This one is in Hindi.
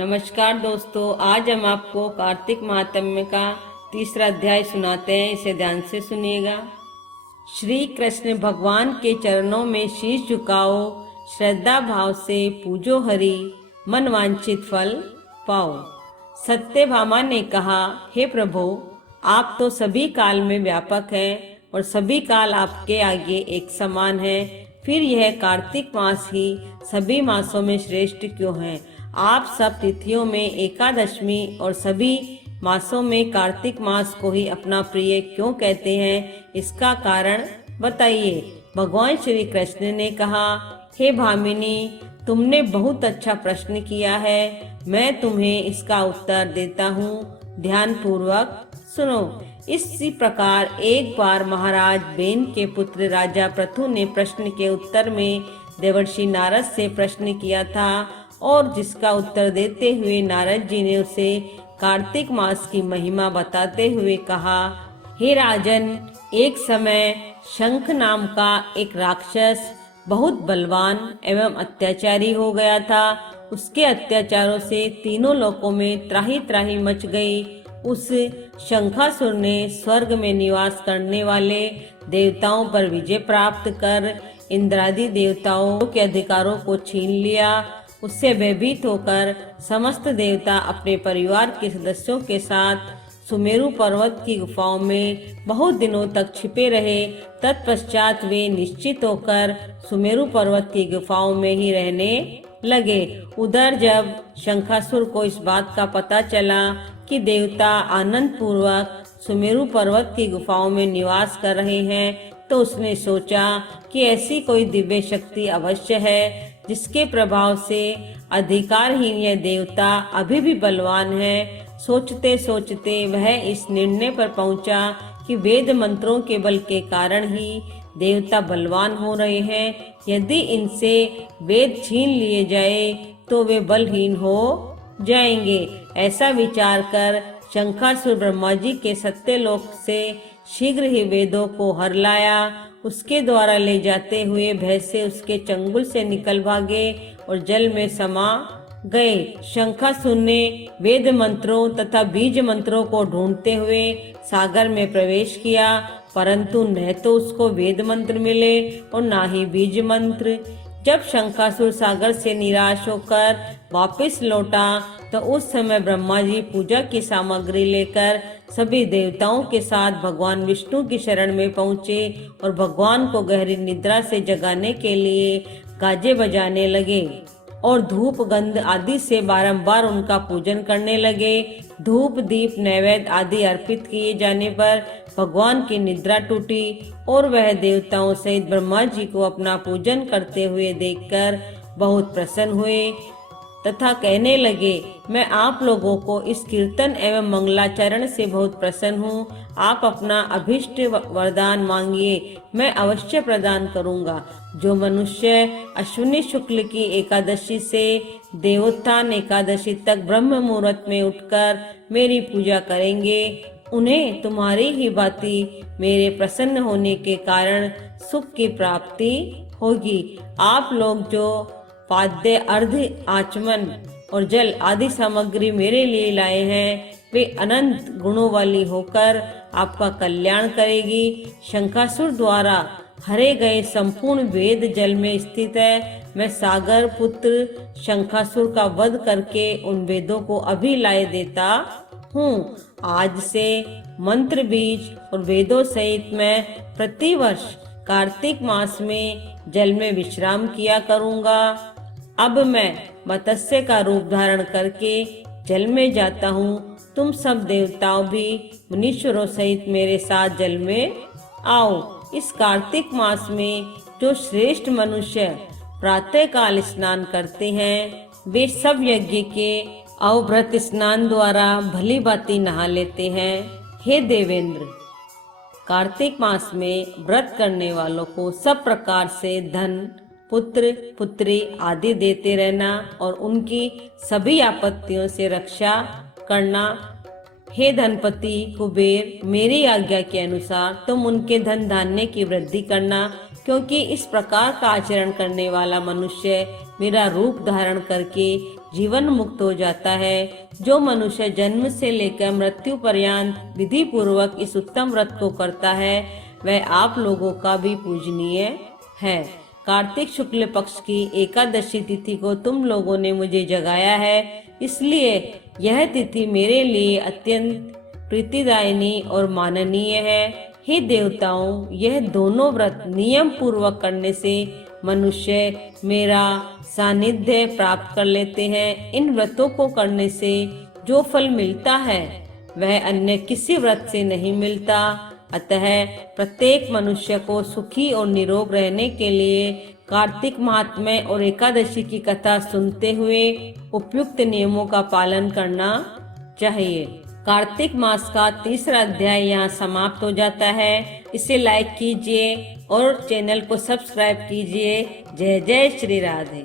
नमस्कार दोस्तों, आज हम आपको कार्तिक महात्म्य का तीसरा अध्याय सुनाते हैं। इसे ध्यान से सुनिएगा। श्री कृष्ण भगवान के चरणों में शीश झुकाओ, श्रद्धा भाव से पूजो हरि, मन वांछित फल पाओ। सत्यभामा ने कहा, हे प्रभु, आप तो सभी काल में व्यापक हैं और सभी काल आपके आगे एक समान है। फिर यह कार्तिक मास ही सभी मासों में श्रेष्ठ क्यों है? आप सब तिथियों में एकादशमी और सभी मासों में कार्तिक मास को ही अपना प्रिय क्यों कहते हैं? इसका कारण बताइए। भगवान श्री कृष्ण ने कहा, हे भामिनी, तुमने बहुत अच्छा प्रश्न किया है। मैं तुम्हें इसका उत्तर देता हूँ, ध्यान पूर्वक सुनो। इसी प्रकार एक बार महाराज बेन के पुत्र राजा पृथु ने प्रश्न के उत्तर में देवर्षि नारद से प्रश्न किया था और जिसका उत्तर देते हुए नारद जी ने उसे कार्तिक मास की महिमा बताते हुए कहा, हे राजन, एक समय शंख नाम का एक राक्षस बहुत बलवान एवं अत्याचारी हो गया था। उसके अत्याचारों से तीनों लोकों में त्राही त्राही मच गई। उस शंखासुर ने स्वर्ग में निवास करने वाले देवताओं पर विजय प्राप्त कर इंद्रादि देवताओं के अधिकारों को छीन लिया। उससे भयभीत होकर समस्त देवता अपने परिवार के सदस्यों के साथ सुमेरु पर्वत की गुफाओं में बहुत दिनों तक छिपे रहे। तत्पश्चात वे निश्चित होकर सुमेरु पर्वत की गुफाओं में ही रहने लगे। उधर जब शंखासुर को इस बात का पता चला कि देवता आनंद पूर्वक सुमेरु पर्वत की गुफाओं में निवास कर रहे हैं, तो उसने सोचा कि ऐसी कोई दिव्य शक्ति अवश्य है जिसके प्रभाव से अधिकारहीन यह देवता अभी भी बलवान है। सोचते सोचते वह इस निर्णय पर पहुंचा कि वेद मंत्रों के बल के कारण ही देवता बलवान हो रहे हैं। यदि इनसे वेद छीन लिए जाए तो वे बलहीन हो जाएंगे। ऐसा विचार कर शंखासुर ब्रह्मा जी के सत्यलोक से शीघ्र ही वेदों को हर लाया। उसके द्वारा ले जाते हुए भय से उसके चंगुल से निकल भागे और जल में समा गए। शंखासुर ने वेद मंत्रों तथा बीज मंत्रों को ढूंढते हुए सागर में प्रवेश किया, परंतु न तो उसको वेद मंत्र मिले और ना ही बीज मंत्र। जब शंखासुर सागर से निराश होकर वापस लौटा तो उस समय ब्रह्मा जी पूजा की सामग्री लेकर सभी देवताओं के साथ भगवान विष्णु की शरण में पहुँचे और भगवान को गहरी निद्रा से जगाने के लिए गाजे बजाने लगे और धूप गंध आदि से बारंबार उनका पूजन करने लगे। धूप दीप नैवेद्य आदि अर्पित किए जाने पर भगवान की निद्रा टूटी और वह देवताओं सहित ब्रह्मा जी को अपना पूजन करते हुए देखकर बहुत प्रसन्न हुए तथा कहने लगे, मैं आप लोगों को इस कीर्तन एवं मंगलाचरण से बहुत प्रसन्न हूँ। आप अपना अभिष्ट वरदान मांगिए, मैं अवश्य प्रदान करूँगा। जो मनुष्य अश्विनी शुक्ल की एकादशी से देवोत्थान एकादशी तक ब्रह्म मुहूर्त में उठकर मेरी पूजा करेंगे, उन्हें तुम्हारी ही भांति मेरे प्रसन्न होने के कारण सुख की प्राप्ति होगी। आप लोग जो पाद्य अर्ध आचमन और जल आदि सामग्री मेरे लिए लाए हैं, वे अनंत गुणों वाली होकर आपका कल्याण करेगी। शंखासुर द्वारा हरे गए संपूर्ण वेद जल में स्थित है। मैं सागर पुत्र शंखासुर का वध करके उन वेदों को अभी लाए देता हूँ। आज से मंत्र बीज और वेदों सहित मैं प्रतिवर्ष कार्तिक मास में जल में विश्राम किया करूँगा। अब मैं मत्स्य का रूप धारण करके जल में जाता हूँ। तुम सब देवताओं भी मुनीश्वरों सहित मेरे साथ जल में आओ। इस कार्तिक मास में जो श्रेष्ठ मनुष्य प्रातः काल स्नान करते हैं, वे सब यज्ञ के अवभृत स्नान द्वारा भली भांति नहा लेते हैं। हे देवेंद्र, कार्तिक मास में व्रत करने वालों को सब प्रकार से धन, पुत्र पुत्री आदि देते रहना और उनकी सभी आपत्तियों से रक्षा करना। हे धनपति कुबेर, मेरी आज्ञा के अनुसार तुम उनके धन धान्य की वृद्धि करना, क्योंकि इस प्रकार का आचरण करने वाला मनुष्य मेरा रूप धारण करके जीवन मुक्त हो जाता है। जो मनुष्य जन्म से लेकर मृत्यु पर्यंत विधि पूर्वक इस उत्तम व्रत को करता है वह आप लोगों का भी पूजनीय है। कार्तिक शुक्ल पक्ष की एकादशी तिथि को तुम लोगों ने मुझे जगाया है, इसलिए यह तिथि मेरे लिए अत्यंत प्रीतिदायिनी और माननीय है। हे देवताओं, यह दोनों व्रत नियम पूर्वक करने से मनुष्य मेरा सानिध्य प्राप्त कर लेते हैं। इन व्रतों को करने से जो फल मिलता है वह अन्य किसी व्रत से नहीं मिलता। अतः प्रत्येक मनुष्य को सुखी और निरोग रहने के लिए कार्तिक महात्म्य और एकादशी की कथा सुनते हुए उपयुक्त नियमों का पालन करना चाहिए। कार्तिक मास का तीसरा अध्याय यहाँ समाप्त हो जाता है। इसे लाइक कीजिए और चैनल को सब्सक्राइब कीजिए। जय जय श्री राधे।